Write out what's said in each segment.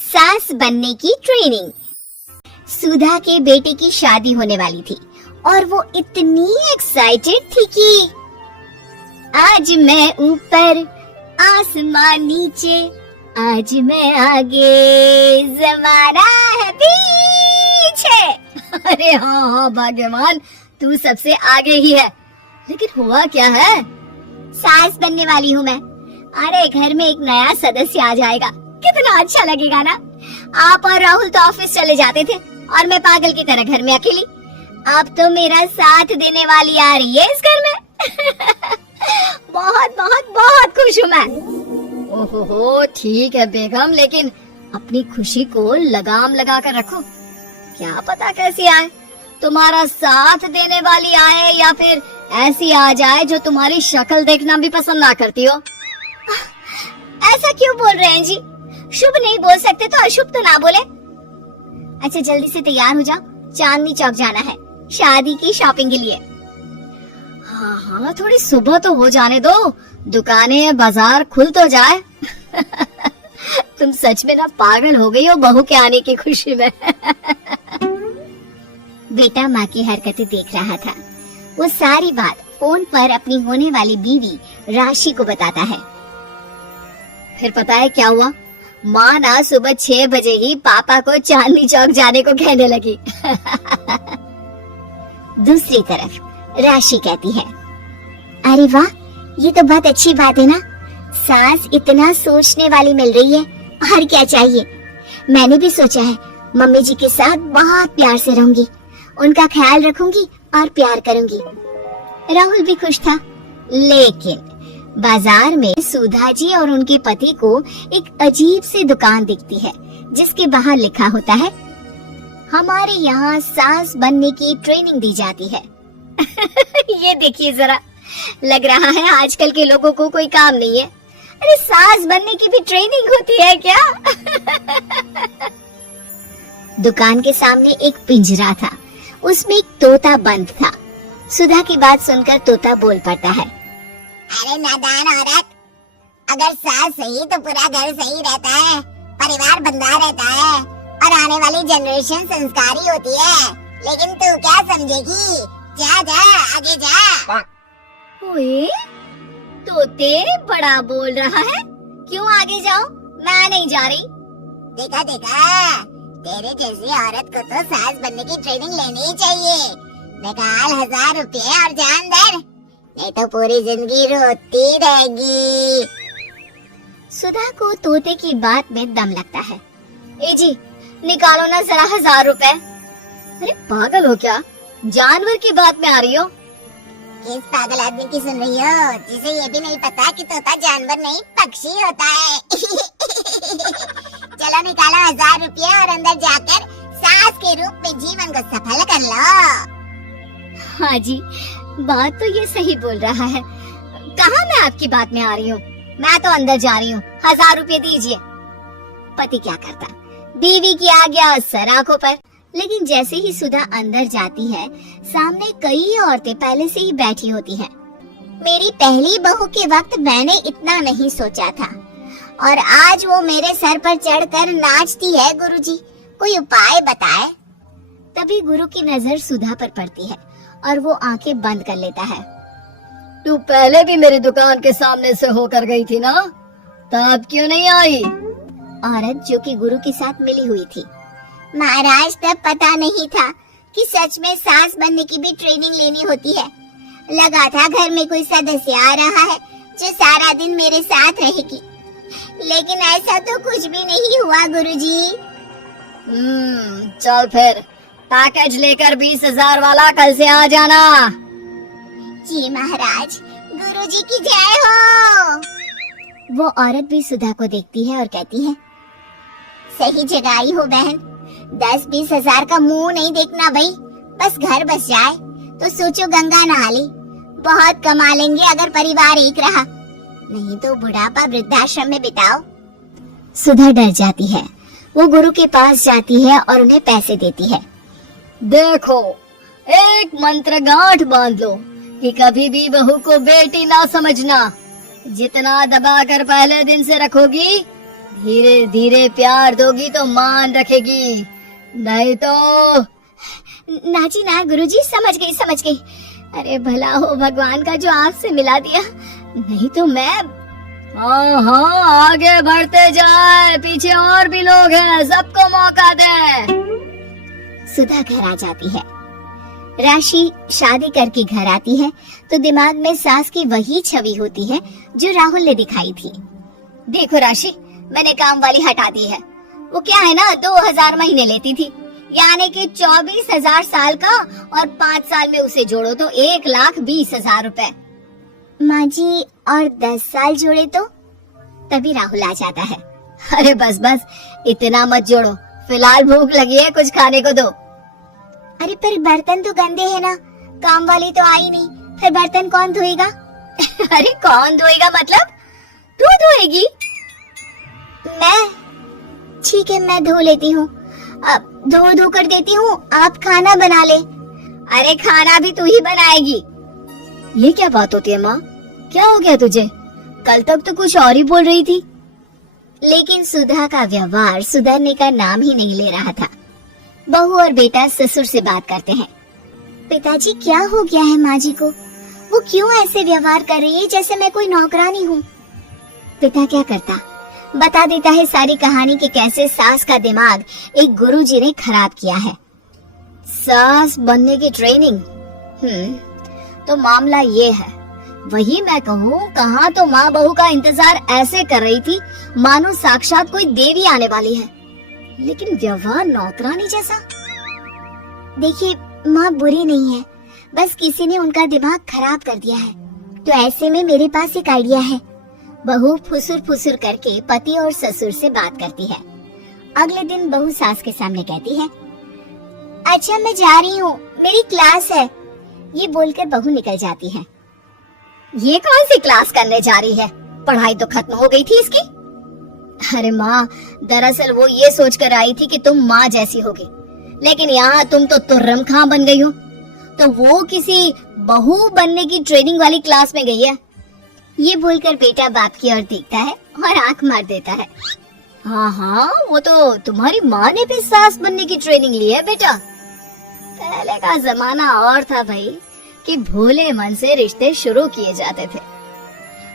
सास बनने की ट्रेनिंग। सुधा के बेटे की शादी होने वाली थी और वो इतनी एक्साइटेड थी कि आज मैं ऊपर आसमान नीचे, आज मैं आगे जमाना है पीछे। अरे हाँ भाग्यवान, तू सबसे आगे ही है। लेकिन हुआ क्या है? सास बनने वाली हूँ मैं। अरे घर में एक नया सदस्य आ जाएगा, कितना अच्छा लगेगा ना। आप और राहुल तो ऑफिस चले जाते थे और मैं पागल की तरह घर में अकेली। अब तो मेरा साथ देने वाली आ रही है इस घर में। बहुत बहुत बहुत खुश हूँ मैं। ओहो ठीक है बेगम, लेकिन अपनी खुशी को लगाम लगा कर रखो। क्या पता कैसी आए, तुम्हारा साथ देने वाली आए या फिर ऐसी आ जाए जो तुम्हारी शक्ल देखना भी पसंद ना करती हो। ऐसा क्यों बोल रहे हैं जी? शुभ नहीं बोल सकते तो अशुभ तो ना बोले। अच्छा जल्दी से तैयार हो जाओ, चांदनी चौक जाना है शादी की शॉपिंग के लिए। हाँ हाँ थोड़ी सुबह तो हो जाने दो, दुकानें बाजार खुल तो जाए। तुम सच में ना पागल हो गई हो बहू के आने की खुशी में। बेटा माँ की हरकतें देख रहा था। वो सारी बात फोन पर अपनी होने वाली बीवी राशि को बताता है। फिर पता है क्या हुआ? माँ ना सुबह 6 बजे ही पापा को चांदनी चौक जाने को कहने लगी। दूसरी तरफ राशि कहती है, अरे वाह, ये तो बहुत अच्छी बात है ना। सास इतना सोचने वाली मिल रही है, और क्या चाहिए। मैंने भी सोचा है मम्मी जी के साथ बहुत प्यार से रहूंगी, उनका ख्याल रखूंगी और प्यार करूंगी। राहुल भी खुश था। लेकिन बाजार में सुधा जी और उनके पति को एक अजीब सी दुकान दिखती है जिसके बाहर लिखा होता है, हमारे यहाँ सास बनने की ट्रेनिंग दी जाती है। ये देखिए जरा, लग रहा है आजकल के लोगों को कोई काम नहीं है। अरे सास बनने की भी ट्रेनिंग होती है क्या? दुकान के सामने एक पिंजरा था, उसमें एक तोता बंद था। सुधा की बात सुनकर तोता बोल पड़ता है, अरे नादान औरत, अगर सास सही तो पूरा घर सही रहता है, परिवार बंधा रहता है और आने वाली जनरेशन संस्कारी होती है। लेकिन तू क्या समझेगी? जा जा आगे जा। ओए, तोते बड़ा बोल रहा है, क्यों आगे जाओ? मैं नहीं जा रही। देखा देखा, तेरे जैसी औरत को तो सास बनने की ट्रेनिंग लेनी ही चाहिए। निकाल 1000 रुपए और जान दे, नहीं तो पूरी जिंदगी रोती रहेगी। सुधा को तोते की बात में दम लगता है। ए जी, निकालो ना जरा 1000 रुपए। अरे पागल हो क्या? जानवर की बात में आ रही हो? किस पागल आदमी की सुन रही हो, जिसे ये भी नहीं पता कि तोता जानवर नहीं पक्षी होता है। चलो निकालो 1000 रुपये और अंदर जाकर सास के रूप में जीवन को सफल कर लो। हाँ जी, बात तो ये सही बोल रहा है। कहाँ मैं आपकी बात में आ रही हूँ? मैं तो अंदर जा रही हूँ, 1000 रुपये दीजिए। पति क्या करता, बीवी की आ गया सर आंखों पर। लेकिन जैसे ही सुधा अंदर जाती है, सामने कई औरतें पहले से ही बैठी होती हैं। मेरी पहली बहू के वक्त मैंने इतना नहीं सोचा था, और आज वो मेरे सर पर चढ़कर नाचती है। गुरुजी, कोई उपाय बताए। तभी गुरु की नजर सुधा पर पड़ती है और वो आंखें बंद कर लेता है। तू पहले भी मेरी दुकान के सामने से होकर गई थी ना, तब क्यों नहीं आई? औरत जो कि गुरु के साथ मिली हुई थी। महाराज, तब पता नहीं था कि सच में सास बनने की भी ट्रेनिंग लेनी होती है। लगा था घर में कोई सदस्य आ रहा है जो सारा दिन मेरे साथ रहेगी, लेकिन ऐसा तो कुछ भी नहीं हुआ गुरुजी। चल फिर पैकेज लेकर 20,000 वाला कल से आ जाना। जी महाराज, गुरुजी की जय हो। वो औरत भी सुधा को देखती है और कहती है, सही जगह आई हो बहन। 10-20 हजार का मुंह नहीं देखना भाई, बस घर बस जाए तो सोचो गंगा नहा ली। बहुत कमा लेंगे अगर परिवार एक रहा, नहीं तो बुढ़ापा वृद्धाश्रम में बिताओ। सुधा डर जाती है। वो गुरु के पास जाती है और उन्हें पैसे देती है। देखो, एक मंत्र गांठ बांध लो कि कभी भी बहू को बेटी ना समझना। जितना दबाकर पहले दिन से रखोगी, धीरे धीरे प्यार दोगी तो मान रखेगी, नहीं तो। ना जी ना गुरुजी, समझ गई। अरे भला हो भगवान का जो आपसे मिला दिया, नहीं तो मैं। हाँ आगे बढ़ते जाए, पीछे और भी लोग हैं, सबको मौका दे। सुधा घर आ जाती है। राशि शादी करके घर आती है तो दिमाग में सास की वही छवि होती है जो राहुल ने दिखाई थी। देखो राशि, मैंने काम वाली हटा दी है। वो क्या है ना, 2000 महीने लेती थी, यानी कि 24,000 साल का, और 5 साल में उसे जोड़ो तो 1,20,000 रुपए। माँ जी, और 10 साल जोड़े तो? तभी राहुल आ जाता है। अरे बस इतना मत जोड़ो, फिलहाल भूख लगी है, कुछ खाने को दो। अरे पर बर्तन तो गंदे है ना, काम वाली तो आई नहीं, फिर बर्तन कौन धोएगा? अरे कौन धोएगा मतलब? तू धोएगी? मैं? ठीक है, मैं धो लेती हूँ। अब धो कर देती हूँ, आप खाना बना ले। अरे खाना भी तू ही बनाएगी? ये क्या बात होती है माँ, क्या हो गया तुझे? कल तक तो कुछ और ही बोल रही थी। लेकिन सुधा का व्यवहार सुधरने का नाम ही नहीं ले रहा था। बहू और बेटा ससुर से बात करते हैं। पिताजी, क्या हो गया है माँ जी को? वो क्यों ऐसे व्यवहार कर रही है जैसे मैं कोई नौकरानी हूँ? पिता क्या करता, बता देता है सारी कहानी कि कैसे सास का दिमाग एक गुरुजी ने खराब किया है। सास बनने की ट्रेनिंग? तो मामला ये है, वही मैं कहूँ, कहाँ तो माँ बहू का इंतजार ऐसे कर रही थी मानो साक्षात कोई देवी आने वाली है, लेकिन व्यवहार नौकरानी जैसा। देखिए माँ बुरी नहीं है, बस किसी ने उनका दिमाग खराब कर दिया है। तो ऐसे में मेरे पास एक आइडिया है। बहू फुसुर करके पति और ससुर से बात करती है। अगले दिन बहू सास के सामने कहती है, अच्छा मैं जा रही हूँ, मेरी क्लास है। ये बोलकर बहू निकल जाती है। ये कौन सी क्लास करने जा रही है? पढ़ाई तो खत्म हो गई थी इसकी। अरे माँ, दरअसल वो ये सोचकर आई थी कि तुम माँ जैसी होगी, लेकिन यहाँ तुम तो तुर्रम खां बन गई हो। तो वो किसी बहू बनने की ट्रेनिंग वाली क्लास में गई है। ये बोलकर बेटा बाप की ओर देखता है और आंख मार देता है। हाँ, वो तो तुम्हारी माँ ने भी सास बनने की ट्रेनिंग ली है बेटा। पहले का जमाना और था भाई, कि भोले मन से रिश्ते शुरू किए जाते थे।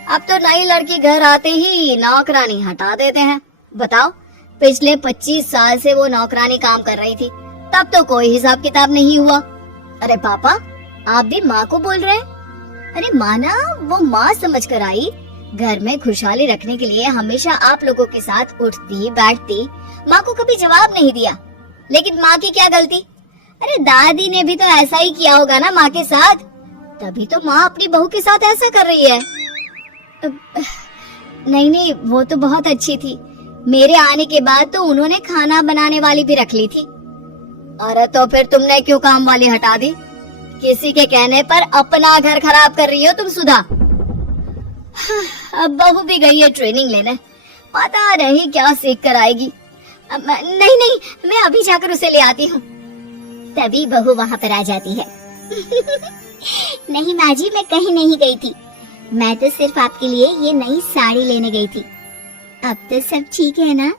अब तो नई लड़की घर आते ही नौकरानी हटा देते हैं। बताओ, पिछले 25 साल से वो नौकरानी काम कर रही थी, तब तो कोई हिसाब किताब नहीं हुआ। अरे पापा, आप भी माँ को बोल रहे हैं? अरे माना, वो माँ समझ कर आई, घर में खुशहाली रखने के लिए हमेशा आप लोगों के साथ उठती बैठती, माँ को कभी जवाब नहीं दिया। लेकिन माँ की क्या गलती? अरे दादी ने भी तो ऐसा ही किया होगा ना माँ के साथ, तभी तो माँ अपनी बहू के साथ ऐसा कर रही है। नहीं, वो तो बहुत अच्छी थी। मेरे आने के बाद तो उन्होंने खाना बनाने वाली भी रख ली थी। अरे तो फिर तुमने क्यों काम वाली हटा दी? किसी के कहने पर अपना घर खराब कर रही हो तुम सुधा। अब बहू भी गई है ट्रेनिंग लेने, पता नहीं क्या सीख कर आएगी। नहीं, मैं अभी जाकर उसे ले आती हूँ। तभी बहू वहाँ पर आ जाती है। नहीं माँ जी, मैं कहीं नहीं गई थी, मैं तो सिर्फ आपके लिए ये नई साड़ी लेने गई थी। अब तो सब ठीक है ना?